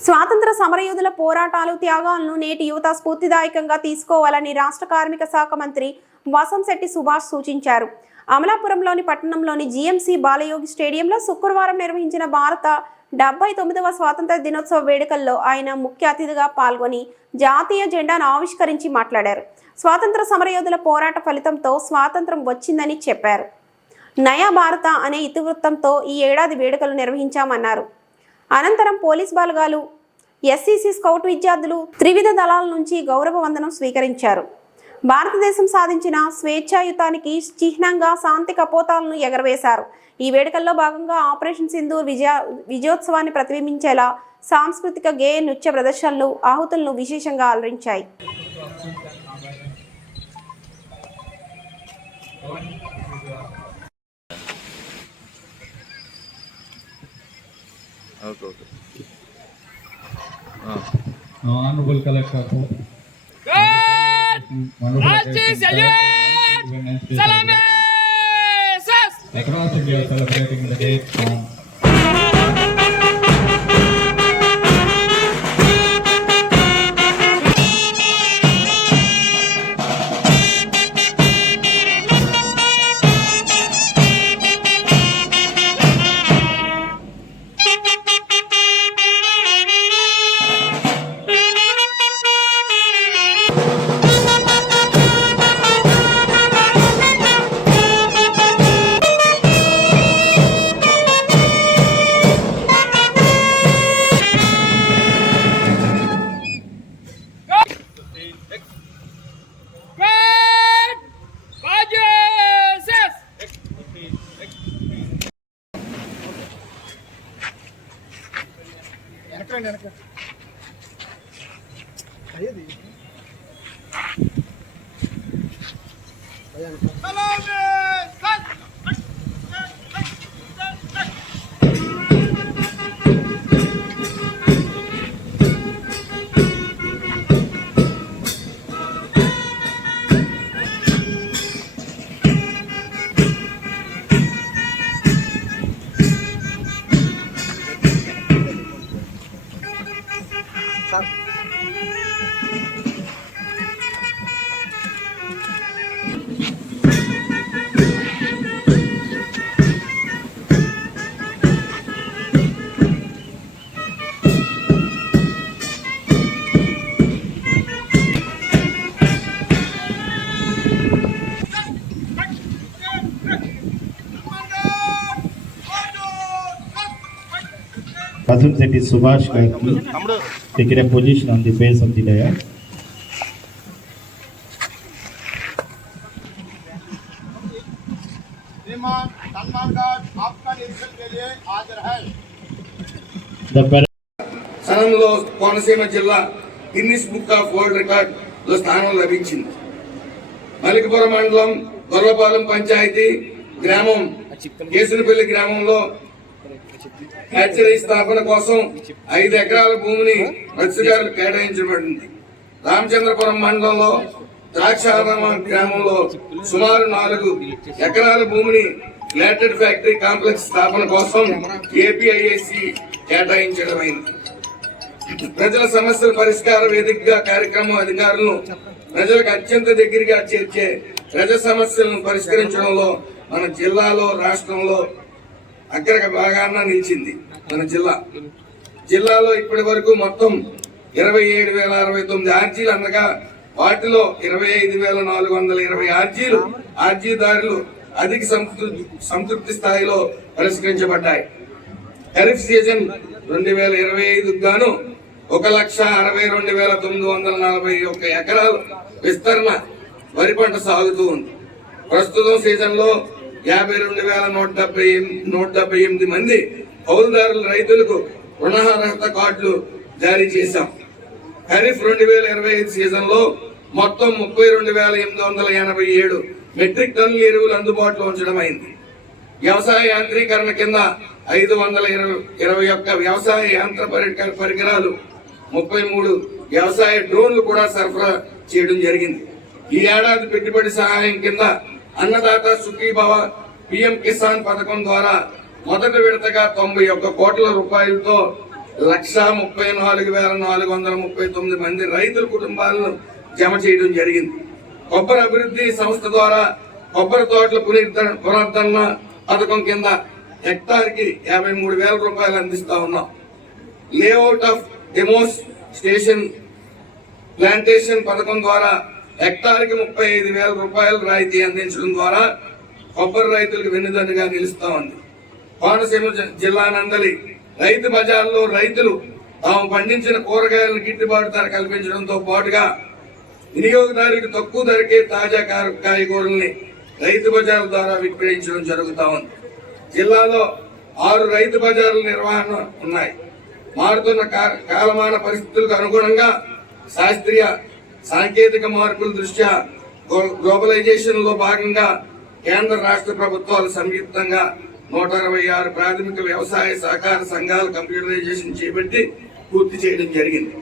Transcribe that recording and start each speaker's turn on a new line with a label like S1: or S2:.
S1: స్వాతంత్ర సమరయోధుల పోరాటాలు త్యాగాలను నేటి యువత స్ఫూర్తిదాయకంగా తీసుకోవాలని రాష్ట్ర కార్మిక శాఖ మంత్రి వసంశెట్టి సుభాష్ సూచించారు. అమలాపురంలోని పట్టణంలోని జీఎంసీ బాలయోగి స్టేడియంలో శుక్రవారం నిర్వహించిన భారత డెబ్బై తొమ్మిదవ స్వాతంత్ర దినోత్సవ వేడుకల్లో ఆయన ముఖ్య అతిథిగా పాల్గొని జాతీయ జెండాను ఆవిష్కరించి మాట్లాడారు. స్వాతంత్ర సమరయోధుల పోరాట ఫలితంతో స్వాతంత్రం వచ్చిందని చెప్పారు. నయా భారత అనే ఇతివృత్తంతో ఈ ఏడాది వేడుకలు నిర్వహించామన్నారు. అనంతరం పోలీస్ బలగాలు ఎస్సీసీ స్కౌట్ విద్యార్థులు త్రివిధ దళాల నుంచి గౌరవ వందనం స్వీకరించారు. భారతదేశం సాధించిన స్వేచ్ఛాయుతానికి చిహ్నంగా శాంతి కపోతాలను ఎగరవేశారు. ఈ వేడుకల్లో భాగంగా ఆపరేషన్ సింధూర్ విజయ విజయోత్సవాన్ని ప్రతిబింబించేలా సాంస్కృతిక గేయ నృత్య ప్రదర్శనలు ఆహుతులను విశేషంగా అలరించాయి.
S2: Okay, okay. Uh.
S3: Honorable Collector.
S4: Good! Justice Salam!
S3: Across India celebrating the day from
S4: எனக்கு கையது கையா
S5: 三。Asunzeti Subhash Gayatri taking a position on the base of the
S6: Konaseema జిల్లా గిన్నిస్ బుక్ ఆఫ్ వరల్డ్ రికార్డ్లో స్థానం లభించింది. మలికపురం మండలం గొర్రపాలెం పంచాయతీ గ్రామం కేసులపల్లి గ్రామంలో హ్యాచరీ స్థాపన కోసం ఐదు ఎకరాల భూమిని మత్స్యకారులు కేటాయించబడింది. రామచంద్రపురం మండలంలో ద్రాక్షారామ గ్రామంలో సుమారు నాలుగు ఎకరాల భూమిని గ్లాటెడ్ ఫ్యాక్టరీ కాంప్లెక్స్ స్థాపన కోసం ఏపీఐఏసి కేటాయించడమైంది. ప్రజల సమస్యల పరిష్కార వేదికగా కార్యక్రమం అధికారులను ప్రజలకు అత్యంత దగ్గరగా చేర్చే ప్రజా సమస్యలను పరిష్కరించడంలో మన జిల్లాలో రాష్ట్రంలో అగ్రక భాగాన నిలిచింది మన జిల్లా. జిల్లాలో ఇప్పటి వరకు మొత్తం ఇరవై ఏడు వేల అరవై తొమ్మిది ఆర్జీలు అనగా వాటిలో ఇరవై ఐదు వేల నాలుగు వందల ఇరవై ఆర్జీలు ఆర్జీదారులు అధిక సంతృప్తి సంతృప్తి స్థాయిలో పరిష్కరించబడ్డాయి. ఖరీఫ్ సీజన్ రెండు వేల ఇరవై ఐదుకు గాను ఒక లక్ష అరవై రెండు వేల తొమ్మిది వందల నలభై ఒక్క ఎకరాలు విస్తరణ వరి పంట సాగుతూ ఉంది. ప్రస్తుతం సీజన్లో యాభై రెండు వేల నూట డెబ్బై నూట డెబ్బై ఎనిమిది మంది పౌరుదారుల రైతులకు రుణార్హత కార్డులు జారీ చేశాం. ఖరీఫ్ రెండు వేల ఇరవై ఐదు సీజన్లో మొత్తం ముప్పై రెండు వేల ఎనిమిది వందల ఎనభై ఏడు మెట్రిక్ టన్నుల ఎరువులు అందుబాటులో ఉంచడం అయింది. వ్యవసాయ యాంత్రీకరణ కింద ఐదు వందల ఇరవై ఇరవై ఒక్క వ్యవసాయ యంత్ర పరికరాలు ముప్పై మూడు వ్యవసాయ డ్రోన్లు కూడా సరఫరా చేయడం జరిగింది. ఈ ఏడాది పెట్టుబడి సహాయం కింద అన్నదాత సుఖీభవ పిఎం కిసాన్ పథకం ద్వారా మొదటి విడతగా తొంభై ఒక్క కోట్ల రూపాయలతో లక్ష ముప్పై నాలుగు వేల నాలుగు వందల ముప్పై తొమ్మిది మంది రైతుల కుటుంబాలను జమ చేయడం జరిగింది. కొబ్బరి అభివృద్ధి సంస్థ ద్వారా కొబ్బరి తోటల పునరుద్ధరణ పునరుద్ధరణ పథకం కింద హెక్టార్కి యాభై మూడు వేల రూపాయలు అందిస్తా ఉన్నాం. Layout of demos station plantation పథకం ద్వారా హెక్టార్కి ముప్పై ఐదు వేల రూపాయలు రాయితీ అందించడం ద్వారా కొబ్బరి రైతులకు వెన్నుదన్నుగా నిలుస్తా ఉంది. కోనసీమ జ- జిల్లా నందలి రైతు బజార్లో రైతులు తాము పండించిన కూరగాయలను గిట్టుబాటు ధర కల్పించడంతో పాటుగా వినియోగదారులకు తక్కువ ధరకే తాజా కాయగూరల్ని రైతు బజార్ల ద్వారా విక్రయించడం జరుగుతా ఉంది. జిల్లాలో ఆరు రైతు బజార్ల నిర్వహణ ఉన్నాయి. మారుతున్న కాలమాన పరిస్థితులకు అనుగుణంగా శాస్త్రీయ సాంకేతిక మార్పుల దృష్ట్యా గ్లోబలైజేషన్లో భాగంగా కేంద్ర రాష్ట్ర ప్రభుత్వాలు సంయుక్తంగా నూట అరవై ఆరు ప్రాథమిక వ్యవసాయ సహకార సంఘాల కంప్యూటరైజేషన్ చేపట్టి పూర్తి చేయడం జరిగింది.